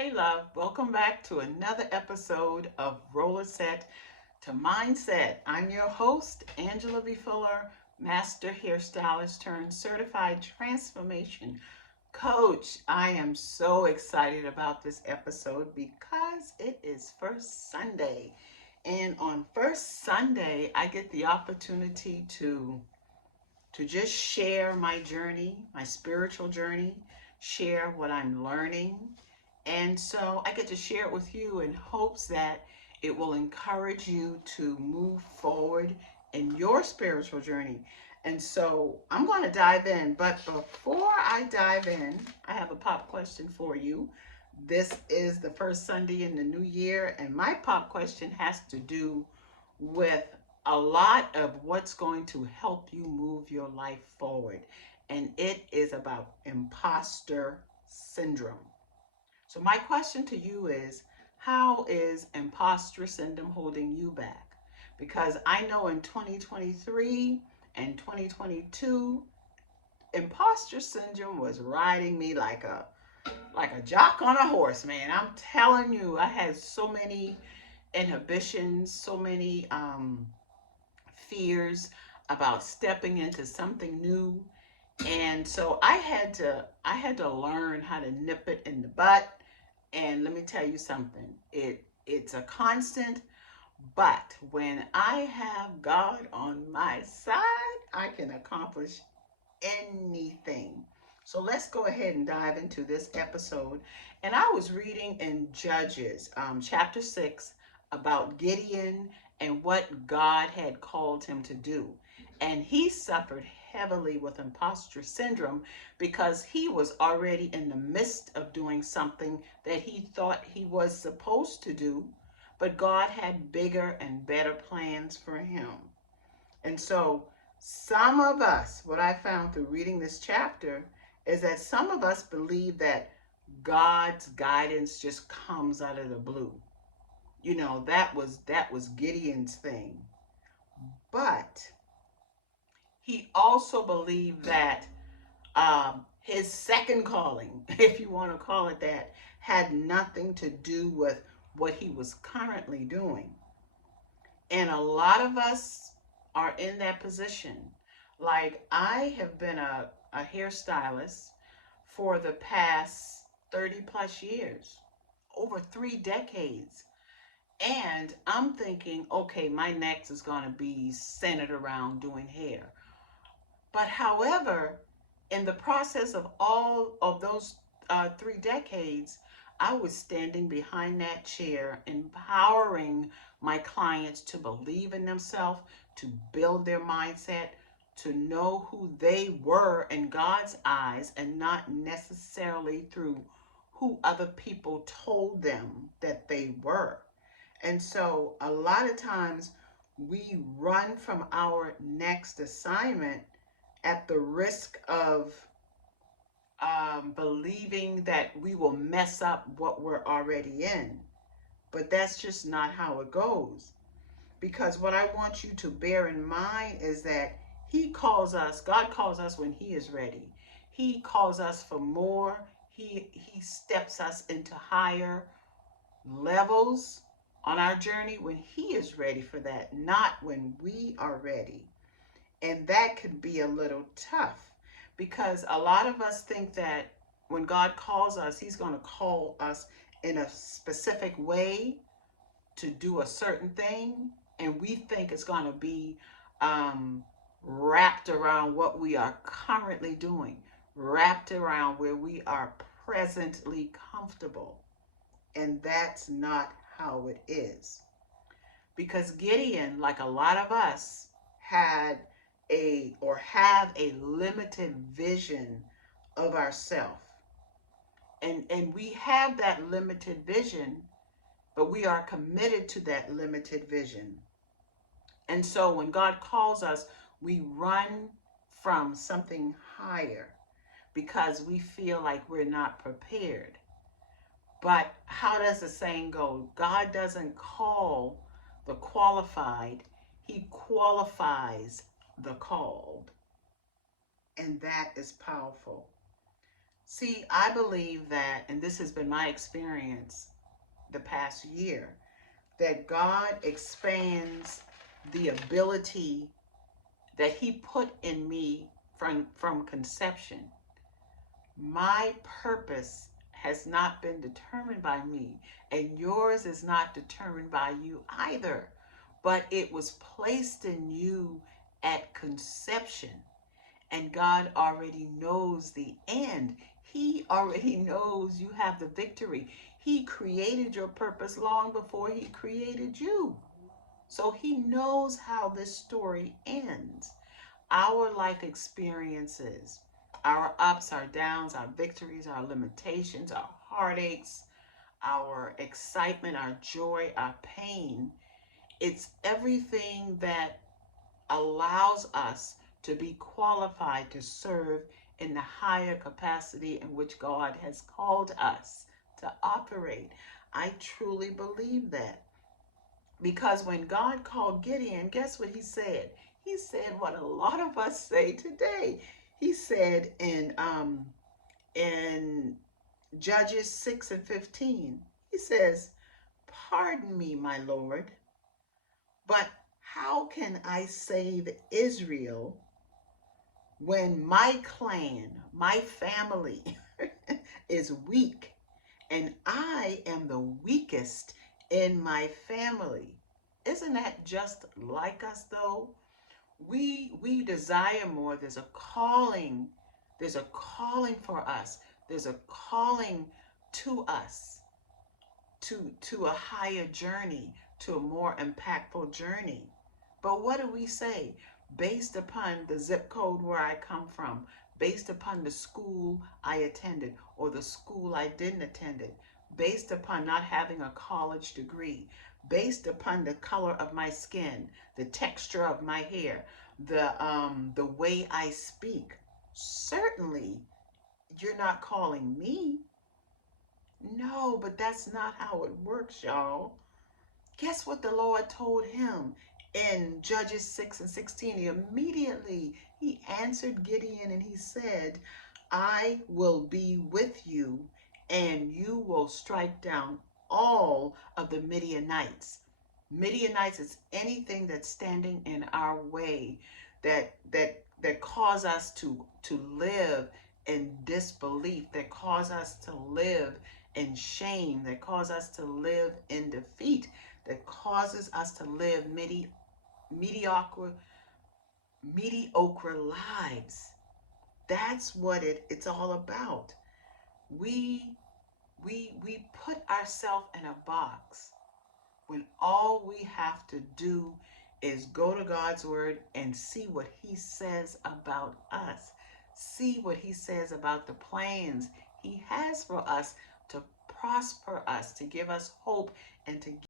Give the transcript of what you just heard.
Hey, love, welcome back to another episode of Rollerset to Mindset. I'm your host, Angela V. Fuller, master hairstylist turned certified transformation coach. I am so excited about this episode because it is First Sunday. And on First Sunday, I get the opportunity to just share my journey, my spiritual journey, share what I'm learning. And so I get to share it with you in hopes that it will encourage you to move forward in your spiritual journey. And so I'm going to dive in. But before I dive in, I have a pop question for you. This is the first Sunday in the new year, and my pop question has to do with a lot of what's going to help you move your life forward. And it is about imposter syndrome. So, my question to you is, how is imposter syndrome holding you back? Because I know in 2023 and 2022, imposter syndrome was riding me like a jock on a horse, man. I'm telling you, I had so many inhibitions, so many fears about stepping into something new. And so I had to learn how to nip it in the butt. And let me tell you something. It's a constant, but when I have God on my side, I can accomplish anything. So let's go ahead and dive into this episode. And I was reading in Judges, chapter 6, about Gideon and what God had called him to do. And he suffered heavily with imposter syndrome because he was already in the midst of doing something that he thought he was supposed to do, but God had bigger and better plans for him. And so, some of us, what I found through reading this chapter, is that some of us believe that God's guidance just comes out of the blue. You know, that was Gideon's thing. But he also believed that his second calling, if you want to call it that, had nothing to do with what he was currently doing. And a lot of us are in that position. Like, I have been a hairstylist for the past 30 plus years, over 3 decades. And I'm thinking, okay, my next is going to be centered around doing hair. But however, in the process of all of those 3 decades, I was standing behind that chair, empowering my clients to believe in themselves, to build their mindset, to know who they were in God's eyes and not necessarily through who other people told them that they were. And so a lot of times we run from our next assignment at the risk of believing that we will mess up what we're already in. But that's just not how it goes. Because what I want you to bear in mind is that God calls us when He is ready. He calls us for more. He steps us into higher levels on our journey when He is ready for that, not when we are ready. And that could be a little tough because a lot of us think that when God calls us, He's going to call us in a specific way to do a certain thing. And we think it's going to be wrapped around what we are currently doing, wrapped around where we are presently comfortable. And that's not how it is. Because Gideon, like a lot of us, had or have a limited vision of ourself. And we have that limited vision, but we are committed to that limited vision. And so when God calls us, we run from something higher because we feel like we're not prepared. But how does the saying go? God doesn't call the qualified, He qualifies the called. And that is powerful. See, I believe that, and this has been my experience the past year, that God expands the ability that He put in me from conception. My purpose has not been determined by me, and yours is not determined by you either. But it was placed in you at conception, and God already knows the end. He already knows you have the victory. He created your purpose long before He created you. So He knows how this story ends. Our life experiences, our ups, our downs, our victories, our limitations, our heartaches, our excitement, our joy, our pain, it's everything that allows us to be qualified to serve in the higher capacity in which God has called us to operate. I truly believe that. Because when God called Gideon, guess what he said? He said what a lot of us say today. He said in Judges 6:15, he says, "Pardon me, my Lord, but how can I save Israel when my clan, my family is weak, and I am the weakest in my family?" Isn't that just like us though? We desire more. There's a calling for us. There's a calling to us to a higher journey, to a more impactful journey. But what do we say? Based upon the zip code where I come from, based upon the school I attended or the school I didn't attend, based upon not having a college degree, based upon the color of my skin, the texture of my hair, the way I speak. Certainly, you're not calling me. No, but that's not how it works, y'all. Guess what the Lord told him in Judges 6:16? He answered Gideon and he said, "I will be with you, and you will strike down all of the Midianites." Midianites is anything that's standing in our way, that cause us to live in disbelief, that cause us to live in shame, that cause us to live in defeat, that causes us to live mediocre mediocre lives. That's what it's all about. We we put ourselves in a box when all we have to do is go to God's word and see what He says about us. See what He says about the plans He has for us to prosper us, to give us hope, and to